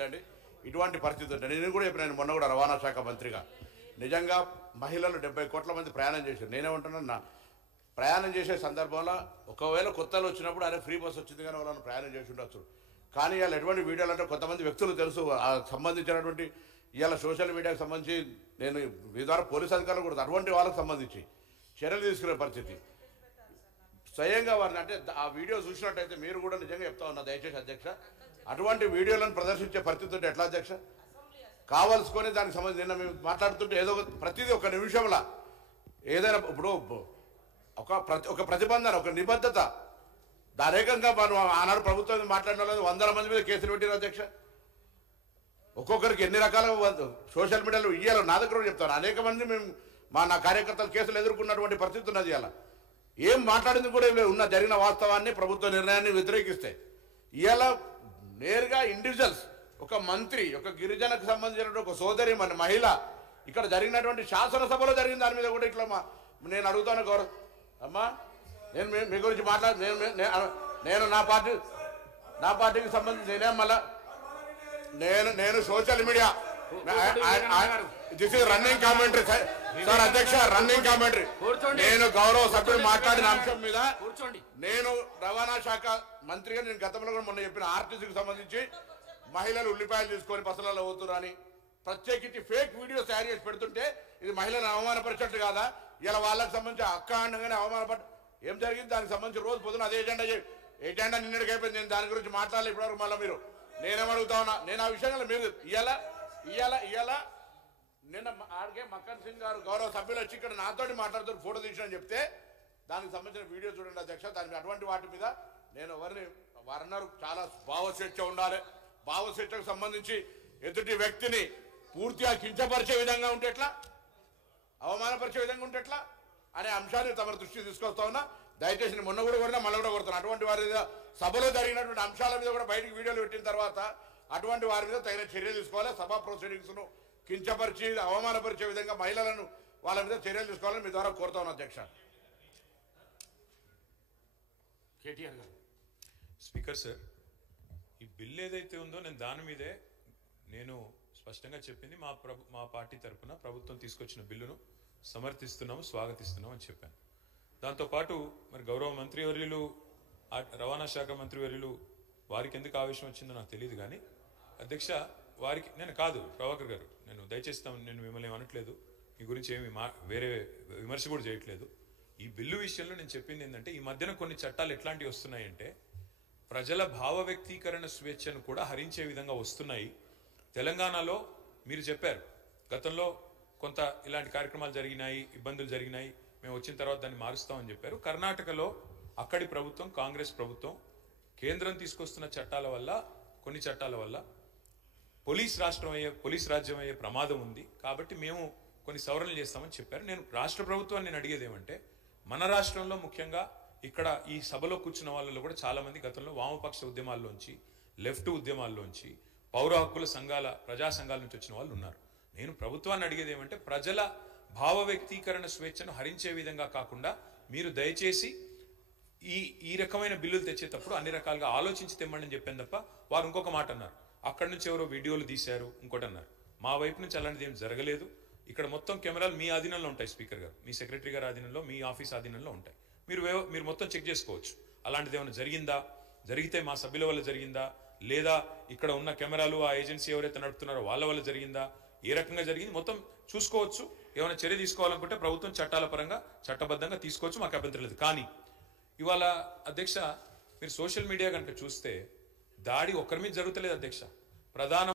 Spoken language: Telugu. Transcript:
ఆలోచించండి. ఇటువంటి పరిస్థితి ఉంటే నేను కూడా చెప్పిన, మొన్న కూడా రవాణా శాఖ మంత్రిగా నిజంగా మహిళలు 70 కోట్ల మంది ప్రయాణం చేశారు. నేనేమంటున్నా, ప్రయాణం చేసే సందర్భంలో ఒకవేళ కొత్తలు వచ్చినప్పుడు అరే ఫ్రీ బస్ వచ్చింది కానీ వాళ్ళని ప్రయాణం చేసి ఉండొచ్చు. కానీ ఇవాళ ఎటువంటి వీడియోలు అంటే కొంతమంది వ్యక్తులు తెలుసు సంబంధించినటువంటి ఇవాళ సోషల్ మీడియాకు సంబంధించి నేను మీ ద్వారా పోలీస్ అధికారులు కూడా అటువంటి వాళ్ళకు సంబంధించి చర్యలు తీసుకునే పరిస్థితి స్వయంగా వారిని అంటే ఆ వీడియో చూసినట్టయితే మీరు కూడా నిజంగా చెప్తా ఉన్నా దయచేసి అధ్యక్ష, అటువంటి వీడియోలను ప్రదర్శించే పరిస్థితి ఉంటే ఎట్లా అధ్యక్ష? కావాల్సుకొని దానికి సంబంధించి నిన్న మేము మాట్లాడుతుంటే ఏదో ప్రతిదీ ఒక నిమిషంలో ఏదైనా ఇప్పుడు ఒక ప్రతిబంధన ఒక నిబద్ధత దారేకంగా మనం ఆనాడు ప్రభుత్వం మాట్లాడిన వాళ్ళు 100 మంది మీద కేసులు పెట్టారు అధ్యక్ష. ఒక్కొక్కరికి ఎన్ని రకాల సోషల్ మీడియాలో ఇయ్యాలో నా దగ్గర చెప్తాను. అనేక మంది మేము నా కార్యకర్తలు కేసులు ఎదుర్కొన్నటువంటి పరిస్థితి ఉన్నది. ఇలా ఏం మాట్లాడింది కూడా ఉన్న జరిగిన వాస్తవాన్ని ప్రభుత్వ నిర్ణయాన్ని వ్యతిరేకిస్తే ఇవాళ నేరుగా ఇండివిజువల్స్ ఒక మంత్రి ఒక గిరిజనకు సంబంధించినటువంటి ఒక సోదరి మన మహిళ ఇక్కడ జరిగినటువంటి శాసనసభలో జరిగిన దాని మీద కూడా ఇట్లా నేను అడుగుతాను గౌరవ అమ్మా, నేను మీ గురించి నేను నా పార్టీకి సంబంధించి నేనేం మళ్ళా నేను social media this is running commentary sir అధ్యక్ష, రన్నింగ్ కామెంటరీ. నేను గౌరవ సభ్యులు మాట్లాడిన అంశం మీద నేను రవాణా శాఖ మంత్రిగా నేను గతంలో కూడా మొన్న చెప్పిన ఆర్టీసీకి సంబంధించి మహిళలు ఉల్లిపాయలు తీసుకొని బస్సులలో పోతున్నారు అని ప్రత్యేకించి ఫేక్ వీడియోస్ తయారు చేసి పెడుతుంటే ఇది మహిళలను అవమానపరిచినట్టు కాదా? ఇలా వాళ్ళకి సంబంధించి అక్క అండగానే అవమానపడి ఏం జరిగింది దానికి సంబంధించి రోజు పొద్దున అదే ఎజెండా నిన్నటికి అయిపోయింది. నేను దాని గురించి మాట్లాడాలి ఇప్పటివరకు. మళ్ళీ మీరు నేనేమడుగుతా ఉన్నా, నేను ఆ విషయంలో మీరు ఇవాళ నిన్న ఆడికే మక్కన్ సింగ్ గారు గౌరవ సభ్యులు వచ్చి ఇక్కడ నాతోటి మాట్లాడుతూ ఫోటో తీసినని చెప్తే దానికి సంబంధించిన వీడియో చూడండి అధ్యక్ష. దానికి అటువంటి వాటి మీద నేను వారన్నారు చాలా భావస్వేచ్ఛ ఉండాలి, భావస్వేచ్ఛకు సంబంధించి ఎదుటి వ్యక్తిని పూర్తిగా కించపరిచే విధంగా ఉంటే ఎట్లా, అవమానపరిచే విధంగా ఉంటే ఎట్లా అనే అంశాన్ని తమ దృష్టికి తీసుకొస్తా ఉన్నా. దయచేసి మొన్న కూడా కొడినా మళ్ళీ కూడా కొడుతున్నా. అటువంటి వారి మీద సభలో జరిగినటువంటి అంశాల మీద కూడా బయటికి వీడియోలు పెట్టిన తర్వాత అటువంటి వారి మీద తగిన చర్యలు తీసుకోవాలి. సభా ప్రొసీడింగ్స్ను కించపరిచి అవమానపరిచే విధంగా మహిళలను వాళ్ళ మీద చర్యలు తీసుకోవాలని మీ ద్వారా కోరుతా ఉన్నా అధ్యక్ష. కేటీఆర్ గారు. స్పీకర్ సార్, ఈ బిల్ ఏదైతే ఉందో నేను దాని మీదే నేను స్పష్టంగా చెప్పింది మా పార్టీ తరఫున ప్రభుత్వం తీసుకొచ్చిన బిల్లును సమర్థిస్తున్నాము, స్వాగతిస్తున్నాం అని చెప్పాను. దాంతోపాటు మరి గౌరవ మంత్రివర్యులు రవాణా శాఖ మంత్రివర్యులు వారికి ఎందుకు ఆవేశం వచ్చిందో నాకు తెలియదు కానీ అధ్యక్ష వారికి నేను కాదు ప్రభాకర్ గారు, నేను దయచేస్తాను, నేను మిమ్మల్ని ఏమనట్లేదు, మీ గురించి ఏమి వేరే విమర్శ కూడా చేయట్లేదు. ఈ బిల్లు విషయంలో నేను చెప్పింది ఏంటంటే ఈ మధ్యన కొన్ని చట్టాలు ఎట్లాంటివి వస్తున్నాయంటే ప్రజల భావ వ్యక్తీకరణ స్వేచ్ఛను కూడా హరించే విధంగా వస్తున్నాయి. తెలంగాణలో మీరు చెప్పారు గతంలో కొంత ఇలాంటి కార్యక్రమాలు జరిగినాయి, ఇబ్బందులు జరిగినాయి, మేము వచ్చిన తర్వాత దాన్ని మారుస్తామని చెప్పారు. కర్ణాటకలో అక్కడి ప్రభుత్వం కాంగ్రెస్ ప్రభుత్వం కేంద్రం తీసుకొస్తున్న చట్టాల వల్ల కొన్ని చట్టాల వల్ల పోలీస్ రాజ్యం అయ్యే ప్రమాదం ఉంది కాబట్టి మేము కొన్ని సవరణలు చేస్తామని చెప్పారు. నేను రాష్ట్ర ప్రభుత్వాన్ని నేను అడిగేది ఏమంటే మన రాష్ట్రంలో ముఖ్యంగా ఇక్కడ ఈ సభలో కూర్చున్న వాళ్ళలో కూడా చాలా మంది గతంలో వామపక్ష ఉద్యమాల్లోంచి లెఫ్ట్ ఉద్యమాల్లోంచి పౌర హక్కుల సంఘాల ప్రజా సంఘాల నుంచి వచ్చిన వాళ్ళు ఉన్నారు. నేను ప్రభుత్వాన్ని అడిగేది ఏమంటే ప్రజల భావ వ్యక్తీకరణ స్వేచ్ఛను హరించే విధంగా కాకుండా మీరు దయచేసి ఈ రకమైన బిల్లులు తెచ్చేటప్పుడు అన్ని రకాలుగా ఆలోచించి తెమ్మండి అని చెప్పాను తప్ప వారు ఇంకొక మాట అన్నారు, అక్కడి నుంచి ఎవరో వీడియోలు తీశారు ఇంకోటి అన్నారు. మా వైపు నుంచి అలాంటిది ఏం జరగలేదు. ఇక్కడ మొత్తం కెమెరాలు మీ ఆధీనంలో ఉంటాయి స్పీకర్ గారు, మీ సెక్రటరీ గారి ఆధీనంలో, మీ ఆఫీస్ ఆధీనంలో ఉంటాయి. మీరు మొత్తం చెక్ చేసుకోవచ్చు అలాంటిది ఏమైనా జరిగిందా, జరిగితే మా సభ్యుల వల్ల జరిగిందా, లేదా ఇక్కడ ఉన్న కెమెరాలు ఆ ఏజెన్సీ ఎవరైతే నడుపుతున్నారో వాళ్ళ వల్ల జరిగిందా, ఏ రకంగా జరిగింది మొత్తం చూసుకోవచ్చు. ఏమైనా చర్య తీసుకోవాలనుకుంటే ప్రభుత్వం చట్టాల పరంగా చట్టబద్ధంగా తీసుకోవచ్చు, మాకు అభ్యంతరం లేదు. కానీ ఇవాళ అధ్యక్ష మీరు సోషల్ మీడియా కనుక చూస్తే దాడి ఒక్కరి మీద జరుగుతలేదు అధ్యక్ష. ప్రధాన